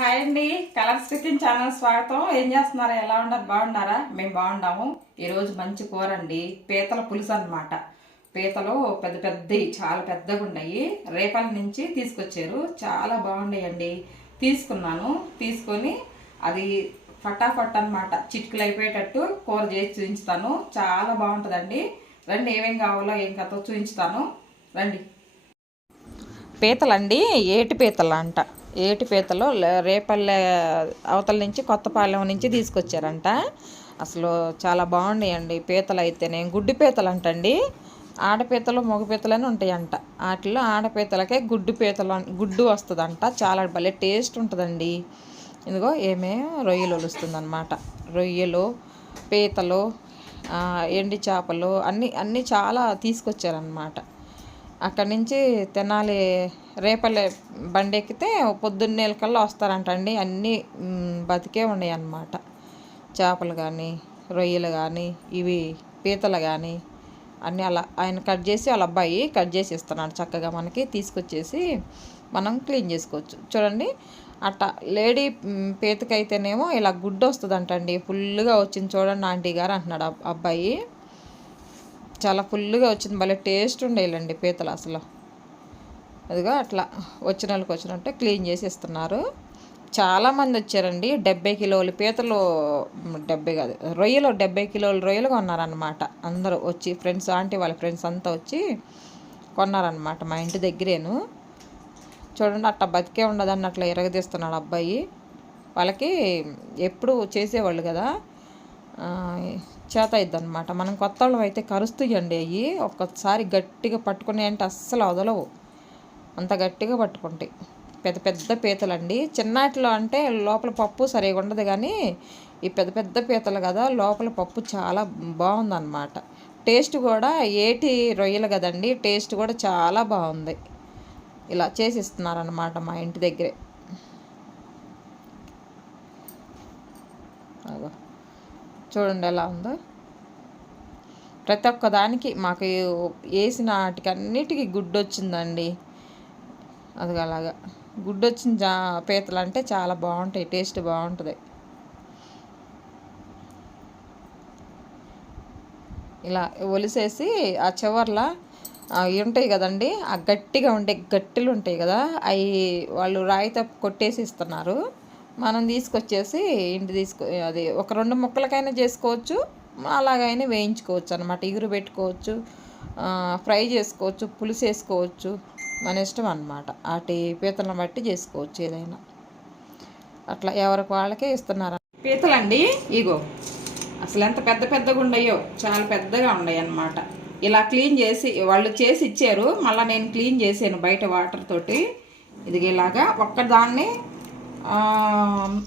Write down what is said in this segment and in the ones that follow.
Hi అండి, colours kitchen channel స్వాగతం. ఏం చేస్తున్నారు? ఎలా ఉన్నారు? బాగున్నారా? మేము బాగున్నాము. ఈరోజు మంచి కూర అండి, పీతల పులుసు అన్నమాట. పీతలు పెద్ద పెద్దవి, చాలా పెద్దగా ఉన్నాయి. రేపల నుంచి తీసుకొచ్చారు, చాలా బాగున్నాయండి. తీసుకొని అది ఫటాఫట్ అన్నమాట, చిటికలు అయిపోయేటట్టు కూర చేసి చూపించుతాను. చాలా బాగుంటుందండి. రండి, ఏమేం కావాలో ఏం కథ చూపించుతాను. రండి. పీతలండి, ఏటి పీతలు అంట. ఏటి పీతలు రేపల్లె అవతల నుంచి కొత్తపాలెం నుంచి తీసుకొచ్చారంట. అసలు చాలా బాగున్నాయండి పీతలు. అయితేనే గుడ్డి పీతలు అంటండి. ఆడపీతలు మగ పీతలు అని ఉంటాయంట. వాటిలో ఆడపీతలకే గుడ్డు వస్తుందంట. చాలా భలే టేస్ట్ ఉంటుందండి. ఇదిగో రొయ్యలు వస్తుందన్నమాట. రొయ్యలు, పీతలు, ఎండి చేపలు అన్నీ చాలా తీసుకొచ్చారనమాట. అక్కడి నుంచి తెనాలి రేపల్లె బండి ఎక్కితే పొద్దున్నేళ్ళకల్లా వస్తారంటండి. అన్నీ బతికే ఉన్నాయి అన్నమాట. చేపలు కానీ, రొయ్యలు కానీ, ఇవి పీతలు కానీ అన్నీ అలా ఆయన కట్ చేసి, వాళ్ళ అబ్బాయి కట్ చేసి ఇస్తున్నాడు చక్కగా. మనకి తీసుకొచ్చేసి మనం క్లీన్ చేసుకోవచ్చు. చూడండి, అట్ట లేడీ పీతకైతేనేమో ఇలా గుడ్డు వస్తుందంటండి. ఫుల్గా వచ్చింది చూడండి ఆంటీ గారు అంటున్నాడు అబ్బాయి. చాలా ఫుల్గా వచ్చింది, భలే టేస్ట్ ఉండేలండి పీతలు అసలు. అదిగా అట్లా వచ్చినట్టే క్లీన్ చేసి ఇస్తున్నారు. చాలామంది వచ్చారండి. 70 కిలోలు పీతలు, 70 కాదు, రొయ్యలు 70 కిలోలు రొయ్యలు కొన్నారనమాట. అందరూ వచ్చి ఫ్రెండ్స్, ఆంటీ వాళ్ళ ఫ్రెండ్స్ అంతా వచ్చి కొన్నారనమాట. మా ఇంటి దగ్గరేను. చూడండి, అట్లా బతికే ఉండదని అట్లా ఎరగదీస్తున్నాడు అబ్బాయి. వాళ్ళకి ఎప్పుడు చేసేవాళ్ళు కదా, చేత అయిద్దనమాట. మనం కొత్త వాళ్ళం అయితే కరుస్తాయండి అవి. ఒక్కసారి గట్టిగా పట్టుకునే అంటే అస్సలు వదలవు, అంత గట్టిగా పట్టుకుంటాయి. పెద్ద పెద్ద పీతలండి. చిన్నాటిలో అంటే లోపల పప్పు సరిగా ఉండదు, కానీ ఈ పెద్ద పెద్ద పీతలు కదా, లోపల పప్పు చాలా బాగుందన్నమాట. టేస్ట్ కూడా ఏటి రొయ్యలు కదండి, టేస్ట్ కూడా చాలా బాగుంది. ఇలా చేసి ఇస్తున్నారనమాట మా ఇంటి దగ్గరే. చూడండి ఎలా ఉందో. ప్రతి ఒక్క దానికి మాకు వేసిన వాటికి అన్నిటికీ గుడ్డు వచ్చిందండి. అది అలాగా గుడ్డు వచ్చిన పీతలు అంటే చాలా బాగుంటాయి, టేస్ట్ బాగుంటుంది. ఇలా ఒలిసేసి ఆ చివర్ల అవి ఉంటాయి కదండి, ఆ గట్టిగా ఉండే గట్టెలు ఉంటాయి కదా, అవి వాళ్ళు రాయితో కొట్టేసి ఇస్తున్నారు. మనం తీసుకొచ్చేసి అది ఒక 2 ముక్కలకైనా చేసుకోవచ్చు, అలాగైనా వేయించుకోవచ్చు అనమాట. ఇగురు పెట్టుకోవచ్చు, ఫ్రై చేసుకోవచ్చు, పులుసు వేసుకోవచ్చు, మన ఇష్టం అనమాట. వాటి పీతలను బట్టి చేసుకోవచ్చు ఏదైనా. అట్లా ఎవరికి వాళ్ళకే ఇస్తున్నారు పీతలండి. ఇగో అసలు ఎంత పెద్ద పెద్దగా ఉన్నాయో, చాలా పెద్దగా ఉన్నాయి అన్నమాట. ఇలా క్లీన్ చేసి వాళ్ళు చేసి ఇచ్చారు. మళ్ళీ నేను క్లీన్ చేసాను బయట వాటర్ తోటి. ఇది ఇలాగా ఒక్కదాన్ని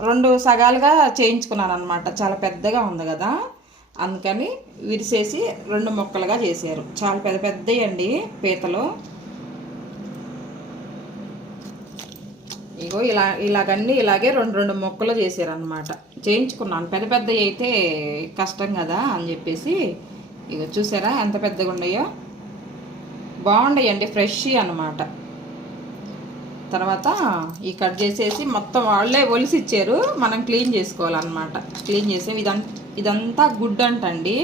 2 సగాలుగా చేయించుకున్నాను అనమాట. చాలా పెద్దగా ఉంది కదా, అందుకని విరిసేసి 2 ముక్కలుగా చేశారు. చాలా పెద్ద పెద్దవి అండి పీతలు. ఇగో ఇలాగన్నీ ఇలాగే 2 ముక్కలు చేశారనమాట. చేయించుకున్నాను. పెద్ద పెద్దవి అయితే కష్టం కదా అని చెప్పేసి. ఇగో చూసారా ఎంత పెద్దగా ఉన్నాయో, బాగున్నాయండి, ఫ్రెష్ అనమాట. తర్వాత ఈ కట్ చేసేసి మొత్తం వాళ్ళే ఒలిసి ఇచ్చారు, మనం క్లీన్ చేసుకోవాలన్నమాట. క్లీన్ చేసే ఇదంతా గుడ్డు అంటండి,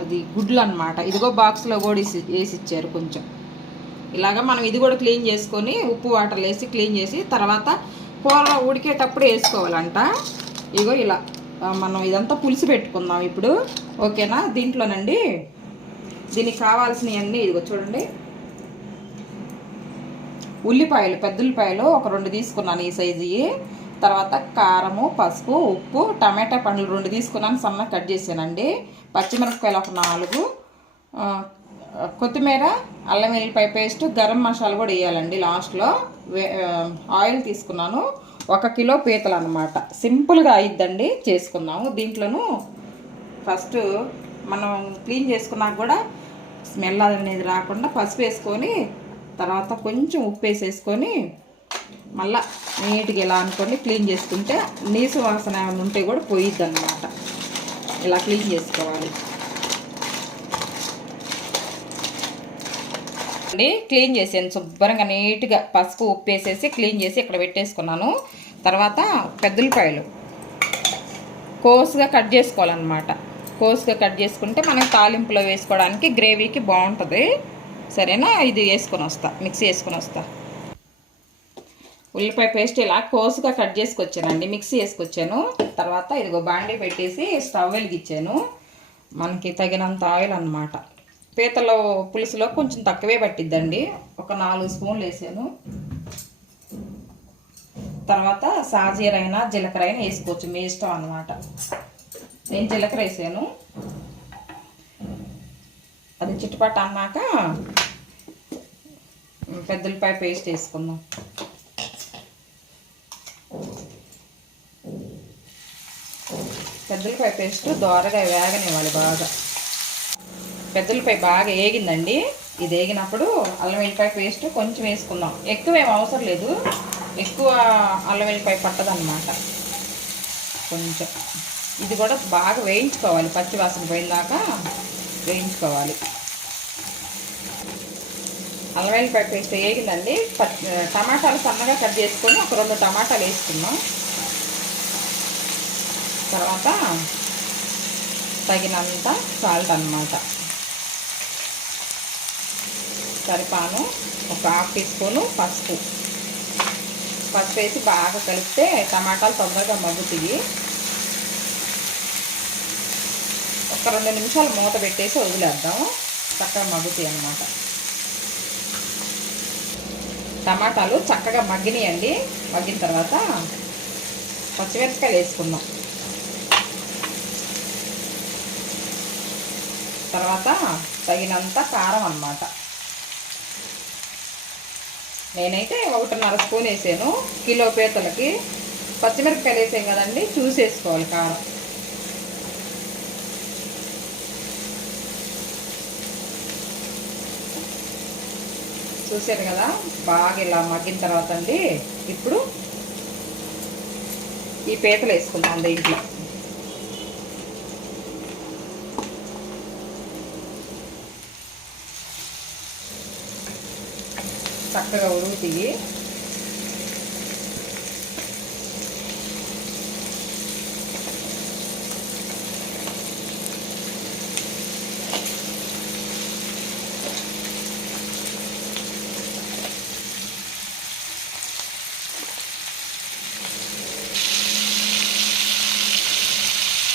అది గుడ్లు అనమాట. ఇదిగో బాక్స్లో కూడా వేసి ఇచ్చారు కొంచెం. ఇలాగా మనం ఇది కూడా క్లీన్ చేసుకొని ఉప్పు వాటర్లు వేసి క్లీన్ చేసి తర్వాత కూర ఉడికేటప్పుడు వేసుకోవాలంట. ఇగో ఇలా మనం ఇదంతా పులుసు పెట్టుకుందాం ఇప్పుడు, ఓకేనా? దీంట్లోనండి దీనికి కావాల్సినవన్నీ ఇదిగో చూడండి. ఉల్లిపాయలు, పెద్ద ఉల్లిపాయలు ఒక 2 తీసుకున్నాను ఈ సైజువి. తర్వాత కారము, పసుపు, ఉప్పు, టమాటా పండ్లు 2 తీసుకున్నాను, సన్నగా కట్ చేసానండి. పచ్చిమిరపకాయలు ఒక 4, కొత్తిమీర, అల్లం వెల్లిపాయ పేస్ట్, గరం మసాలా కూడా వేయాలండి లాస్ట్లో. ఆయిల్ తీసుకున్నాను. 1 కిలో పీతలు అనమాట. సింపుల్గా అయిద్దండి, చేసుకుందాము. దీంట్లోనూ ఫస్ట్ మనం క్లీన్ చేసుకున్నాక కూడా స్మెల్ అనేది రాకుండా పసుపు వేసుకొని, తర్వాత కొంచెం ఉప్పు వేసేసుకొని మళ్ళీ నీట్గా ఇలా అనుకొని క్లీన్ చేసుకుంటే నీసు వాసన ఏమైనా ఉంటే కూడా పోయిద్ది అన్నమాట. ఇలా క్లీన్ చేసుకోవాలి. అండి క్లీన్ చేసాను శుభ్రంగా నీట్గా పసుపు ఉప్పు వేసేసి క్లీన్ చేసి ఇక్కడ పెట్టేసుకున్నాను. తర్వాత పెద్దలపాయలు కోసుగా కట్ చేసుకోవాలన్నమాట. కోసుగా కట్ చేసుకుంటే మనకి తాలింపులో వేసుకోవడానికి గ్రేవీకి బాగుంటుంది. సరేనా, ఇది వేసుకొని వస్తా, మిక్సీ వేసుకొని వస్తా. ఉల్లిపాయ పేస్ట్ ఇలా కోసుగా కట్ చేసుకొచ్చానండి, మిక్సీ వేసుకొచ్చాను. తర్వాత ఇదిగో బాండీ పెట్టేసి స్టవ్ వెలిగించాను. మనకి తగినంత ఆయిల్ అన్నమాట. పీతల పులుసులో కొంచెం తక్కువే పట్టిద్దండి, ఒక 4 స్పూన్లు వేసాను. తర్వాత సాజీర అయినా జీలకర్ర అయినా వేసుకోవచ్చు, మీ ఇష్టం అన్నమాట. నేను జీలకర్ర వేసాను. అది చిట్టుపట్ట అన్నాక పెద్దలపాయ పేస్ట్ వేసుకుందాం. పెద్దలపాయ పేస్ట్ దోరగా వేగనివ్వాలి బాగా. పెద్దలపాయ బాగా వేగిందండి. ఇది వేగినప్పుడు అల్లం వెల్లిపాయ పేస్ట్ కొంచెం వేసుకుందాం, ఎక్కువ ఏం అవసరం లేదు, ఎక్కువ అల్లం వెల్లిపాయ పట్టదన్నమాట. కొంచెం ఇది కూడా బాగా వేయించుకోవాలి, పచ్చి వాసన పోయిందాకా వేయించుకోవాలి. అల్లం వెల్లిపాయ పేస్ట్ వేగిందండి. టమాటాలు సన్నగా కట్ చేసుకొని ఒక 2 టమాటాలు వేసుకున్నాం. తర్వాత తగినంత సాల్ట్ అన్నమాట, సరిపాను. ఒక 1/2 టీ స్పూను పసుపు వేసి బాగా కలిపితే టమాటాలు తొందరగా మగ్గుతాయి. ఒక 2 నిమిషాలు మూత పెట్టేసి వదిలేద్దాం, చక్కగా మగ్గుతాయి అన్నమాట. టమాటాలు చక్కగా మగ్గినాయండి. మగ్గిన తర్వాత పచ్చిమిరపకాయలు వేసుకుందాం. తర్వాత తగినంత కారం అన్నమాట. నేనైతే 1.5 స్పూన్ వేసాను. కిలో పీతలకి పచ్చిమిరపకాయలు వేసాం కదండి, చూసేసుకోవాలి కారం. చూసారు కదా, బాగా ఇలా మగ్గిన తర్వాత అండి ఇప్పుడు ఈ పీతలు వేసుకుందాం దీంట్లో. చక్కగా ఉడుకుతాయి.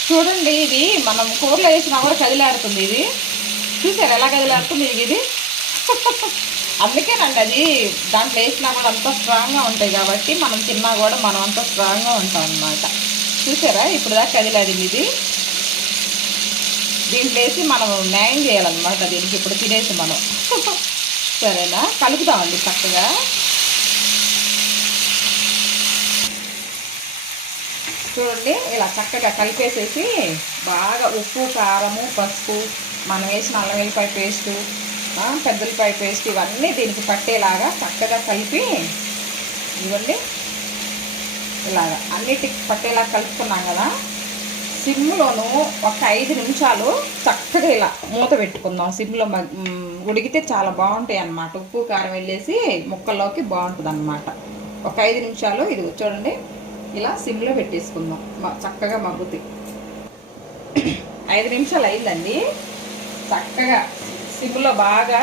చూడండి, ఇది మనం కూరలో వేసినా కూడా కదిలాడుతుంది. ఇది చూసారు ఎలా కదిలాడుతుంది ఇది. అందుకేనండి అది దాంట్లో వేసినా కూడా అంత స్ట్రాంగ్గా ఉంటాయి కాబట్టి మనం తిన్నా కూడా మనం అంత స్ట్రాంగ్గా ఉంటాం అన్నమాట. చూసారా ఇప్పుడు దాకా కదిలాడింది ఇది. దీంట్లో వేసి మనం న్యాయం చేయాలన్నమాట దీనికి ఇప్పుడు తినేసి మనం. సరేనా, కలుపుతామండి చక్కగా. చూడండి ఇలా చక్కగా కలిపేసేసి బాగా ఉప్పు కారము పసుపు మనం వేసిన అల్లం వెల్లిపాయ పేస్టు పెద్దలపాయ పేస్ట్ ఇవన్నీ దీనికి పట్టేలాగా చక్కగా కలిపి ఇవ్వండి. ఇలాగా అన్నిటికి పట్టేలా కలుపుకున్నాం కదా. సిమ్లోను ఒక 5 నిమిషాలు చక్కగా ఇలా మూత పెట్టుకుందాం. సిమ్లో ఉడికితే చాలా బాగుంటాయి అన్నమాట. ఉప్పు కారం వెళ్ళేసి ముక్కల్లోకి బాగుంటుంది అన్నమాట. ఒక 5 నిమిషాలు ఇది చూడండి ఇలా సిమ్లో పెట్టేసుకుందాం, చక్కగా మగ్గుతాయి. 5 నిమిషాలు అయిందండి. చక్కగా సిమ్లో బాగా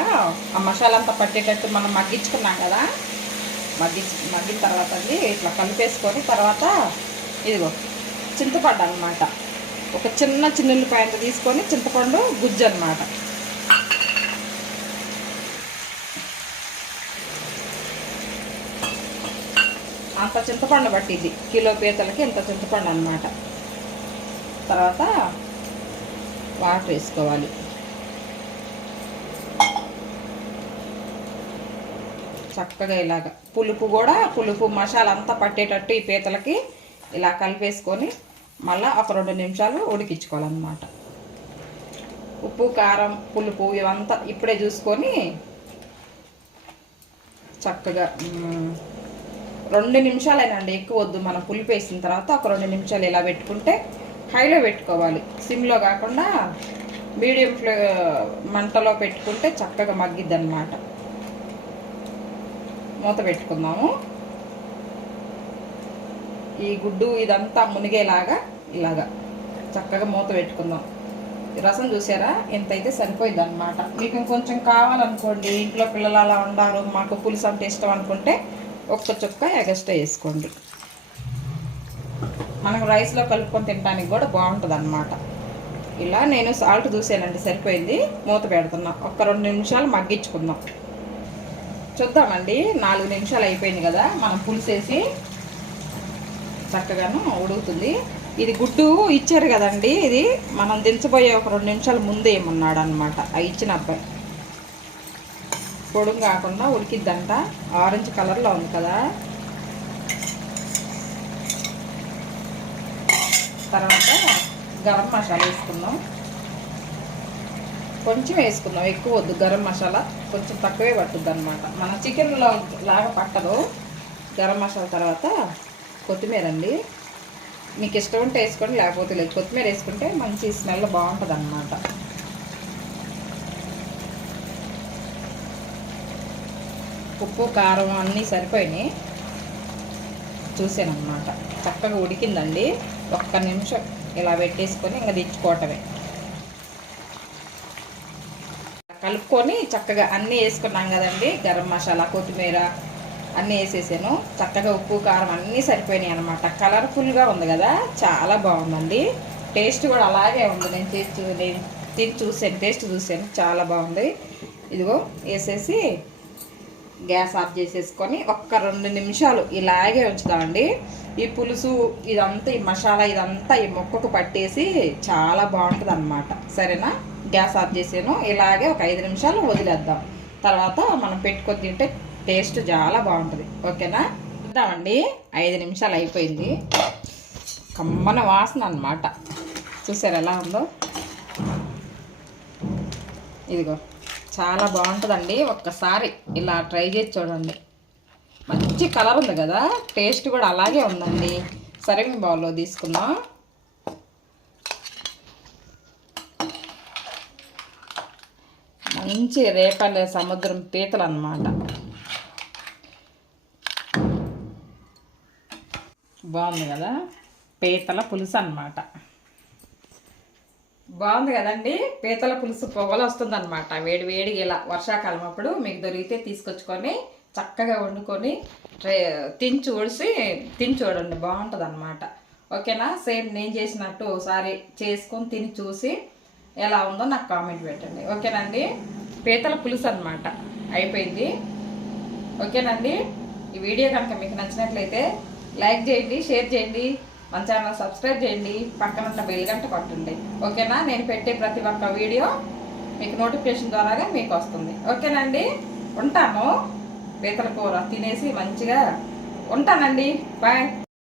ఆ మసాలా అంతా పట్టేటట్టు మనం మగ్గించుకున్నాం కదా. మగ్గిన తర్వాత అండి ఇట్లా కలిపేసుకొని తర్వాత ఇదిగో చింతపండు అన్నమాట. ఒక చిన్న ఉల్లిపాయ తీసుకొని చింతపండు గుజ్జు అన్నమాట. అంత చింతపండు పట్టింది, కిలో పీతలకి ఇంత చింతపండు అన్నమాట. తర్వాత వాటర్ వేసుకోవాలి. చక్కగా ఇలాగ పులుపు మసాలా అంతా పట్టేటట్టు ఈ పీతలకి ఇలా కలిపేసుకొని మళ్ళీ ఒక 2 నిమిషాలు ఉడికించుకోవాలన్నమాట. ఉప్పు కారం పులుపు ఇవంతా ఇప్పుడే చూసుకొని చక్కగా 2 నిమిషాలేనండి, ఎక్కువ వద్దు. మనం పులుపు వేసిన తర్వాత ఒక 2 నిమిషాలు ఇలా పెట్టుకుంటే హైలో పెట్టుకోవాలి, సిమ్లో కాకుండా మీడియం మంటలో పెట్టుకుంటే చక్కగా మగ్గిద్ది అన్నమాట. మూత పెట్టుకుందాము. ఈ గుడ్డు ఇదంతా మునిగేలాగా ఇలాగా చక్కగా మూత పెట్టుకుందాం. రసం చూసారా ఎంతైతే సరిపోయింది అనమాట. మీకు ఇంకొంచెం కావాలనుకోండి, ఇంట్లో పిల్లలు అలా ఉండారు, మాకు పులుసు అంటే ఇష్టం అనుకుంటే ఒక్క చుక్క ఎగస్ట్రా వేసుకోండి. మనకు రైస్లో కలుపుకొని తినడానికి కూడా బాగుంటుంది అన్నమాట. ఇలా నేను సాల్ట్ చూసానండి, సరిపోయింది. మూత పెడుతున్నా. ఒక 2 నిమిషాలు మగ్గించుకుందాం. చూద్దామండి. 4 నిమిషాలు అయిపోయింది కదా, మనం పులుసేసి చక్కగాను ఉడుకుతుంది. ఇది గుడ్డు ఇచ్చారు కదండి, ఇది మనం దించబోయే ఒక 2 నిమిషాల ముందు ఏమన్నాడు అనమాట ఆ ఇచ్చిన అబ్బాయి. పొడుగు కాకుండా ఉడికిద్దంట. ఆరెంజ్ కలర్లో ఉంది కదా. తర్వాత గరం మసాలా వేసుకుందాం. కొంచెం వేసుకుందాం, ఎక్కువ వద్దు. గరం మసాలా కొంచెం తక్కువే పట్టుద్ది అనమాట. మన చికెన్లో లాగా పట్టదు. గరం మసాలా తర్వాత కొత్తిమీర అండి. మీకు ఇష్టం ఉంటే వేసుకోండి, లేకపోతే లేదు. కొత్తిమీర వేసుకుంటే మంచి స్మెల్ బాగుంటుంది అన్నమాట. ఉప్పు కారం అన్నీ సరిపోయినాయి. చూసానమాట. చక్కగా ఉడికిందండి. 1 నిమిషం ఇలా పెట్టేసుకొని ఇంకా తెచ్చుకోవటమే. కలుపుకొని చక్కగా అన్నీ వేసుకున్నాం కదండి. గరం మసాలా, కొత్తిమీర అన్నీ వేసేసాను. చక్కగా ఉప్పు కారం అన్నీ సరిపోయినాయి అనమాట. కలర్ఫుల్గా ఉంది కదా, చాలా బాగుందండి. టేస్ట్ కూడా అలాగే ఉంది. నేను తిని చూసాను, టేస్ట్ చూసాను, చాలా బాగుంది. ఇదిగో వేసేసి గ్యాస్ ఆఫ్ చేసేసుకొని 1-2 నిమిషాలు ఇలాగే ఉంచుదామండి. ఈ పులుసు ఇదంతా, ఈ మసాలా ఇదంతా ఈ ముక్కకు పట్టేసి చాలా బాగుంటుంది అన్నమాట. సరేనా? గ్యాస్ ఆఫ్ చేసాను. ఇలాగే ఒక 5 నిమిషాలు వదిలేద్దాం. తర్వాత మనం పెట్టుకొని తింటే టేస్ట్ చాలా బాగుంటుంది. ఓకేనా? చూద్దామండి. 5 నిమిషాలు అయిపోయింది. కమ్మన వాసన అన్నమాట. చూసారు ఎలా ఉందో? ఇదిగో చాలా బాగుంటుందండి. ఒక్కసారి ఇలా ట్రై చేసి చూడండి. మంచి కలర్ ఉంది కదా, టేస్ట్ కూడా అలాగే ఉందండి. సర్వింగ్ బౌల్లో తీసుకుందాం. మంచి రేపల్లె సముద్రం పీతలు అన్నమాట. బాగుంది కదా, పీతల పులుసు అన్నమాట. బాగుంది కదండి. పీతల పులుసు పొగలు వస్తుంది అనమాట. వేడి వేడిగా ఇలా వర్షాకాలం అప్పుడు మీకు దొరికితే తీసుకొచ్చుకొని చక్కగా వండుకొని తిని చూడండి, బాగుంటుంది అనమాట. ఓకేనా? సేమ్ నేను చేసినట్టు ఒకసారి చేసుకొని తిని చూసి ఎలా ఉందో నాకు కామెంట్ పెట్టండి. ఓకేనండి? పీతల పులుసు అనమాట. అయిపోయింది. ఓకేనండి? ఈ వీడియో కనుక మీకు నచ్చినట్లయితే లైక్ చేయండి, షేర్ చేయండి, మన ఛానల్ సబ్స్క్రైబ్ చేయండి, పక్కన ఉన్న బెల్ గంట కొట్టండి. ఓకేనా? నేను పెట్టే ప్రతి ఒక్క వీడియో మీకు నోటిఫికేషన్ ద్వారాగా మీకు వస్తుంది. ఓకేనండి? ఉంటాను. పీతల కూర తినేసి మంచిగా ఉంటానండి. బాయ్.